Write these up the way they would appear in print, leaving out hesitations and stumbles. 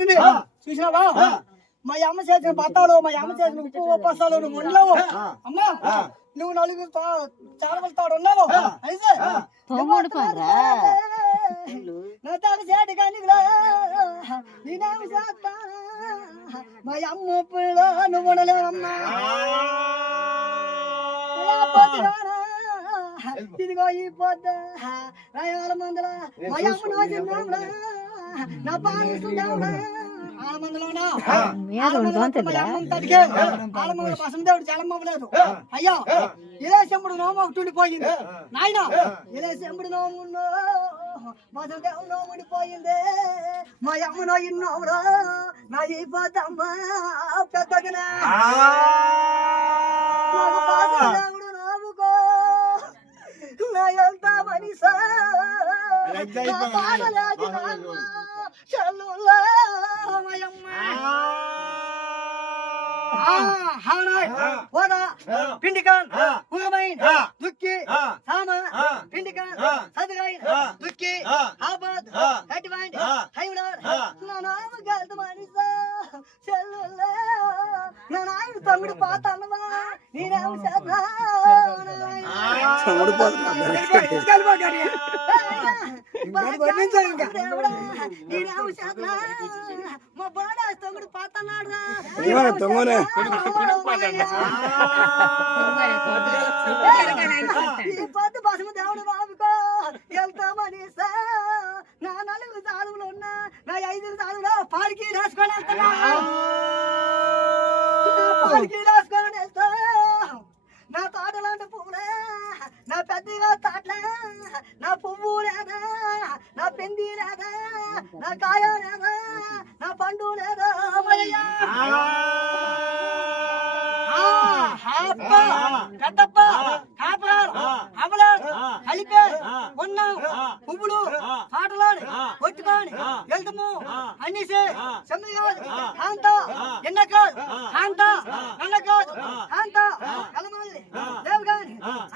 బాగుంది చూసినావా మా అమ్మ చేసిన బత్తాలు మా అమ్మ చేసిన ఉప్పు పసాలు నువ్వు ఉండలేవు అమ్మా నువ్వు నలుగురు చాలా తాడు ఉన్నావు అయితే నా తాడు చేటి కానీ నేనేమి చేస్తా మా అమ్మ ఉప్పులో నువ్వు ఉండలేవమ్మా ఇదిగో ఈ పొద్ద రాయాల మందుల మా అమ్మ నోచిన్నావుడా నా పాలిస్తున్నావుడా దేవుడు జలమ్మలేదు అయ్యా ఇదే శంపుడు నోము ఒకటి ఉండిపోయింది నాయన ఇదే శంపుడు నోము బసందేవుడు నోము ఉండిపోయింది మా అమ్మ నోయిన్నోడు నా ఈ పోతమ్మ పెద్దగినా దేవుడు నోముకో నా ఎంత మనిషా పాడలేదు పిండికాన్ ఉగమైన దుక్కి సామ పిండికాన్ సదగాయ దుక్కి ఆబాద్ హెడ్వాండ్ హైవడార్ నా నామ గల్త మనిషా చెల్లులే నా నాయన తమ్ముడు పాతన్నవా నేనేం చేద్దా తమ్ముడు పాతన్నవా మా బాడా తమ్ముడు పాతన్నాడు దేవుడు బాబుకో వెళ్తామని నా 4 సాలువులు ఉన్నా నా 5 సాలువులో పాలికి రాసుకొని వెళ్తున్నా పాలికి రాసుకొని వెళ్తా నా తోటలాంటి పువ్వులే నా పెద్దగా తోటలే నా పువ్వు లేదా నా పెంది లేదా నా కాయ లేదా నా పండు లేదా పెద్దప్ప కాపలాడు అమలాడు కలిపే ఉన్నాం పువ్వులు పాటలాడు కొట్టుకొని వెళ్తాము అన్నిసే సమ్మె కాదు కాంత ఎన్న కాదు కాంత నన్న కాదు కాంత కలమల్లి లేవు కాని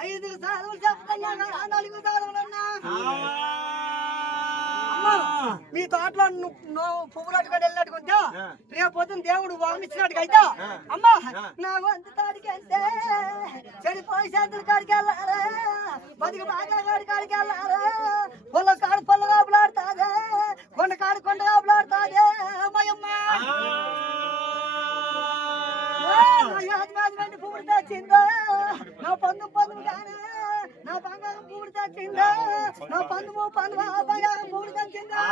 5 సార్లు చెప్తున్నా 4 సార్లున్నా మీ తోటలో నువ్వు పువ్వులు అట్టుకొని వెళ్ళినట్టుకుంటా రేపు పొద్దున దేవుడు వామిచ్చినట్టుగా అయితే అమ్మా నా వంతు తాడికి వెళ్తే చెడిపోయి చేతుల కాడికి వెళ్ళాలి బతికి బాగా కాడికి వెళ్ళాలి పొల్ల కాడు పొల్ల కాపులాడుతాదే కొండ కాడు కొండ కాపులాడుతాదే అమ్మాయమ్మ పువ్వులు తెచ్చిందా నా పందు కానీ నా బంగారం పువ్వులు తెచ్చిందా నా పందు బంగారం పువ్వులు తెచ్చిందా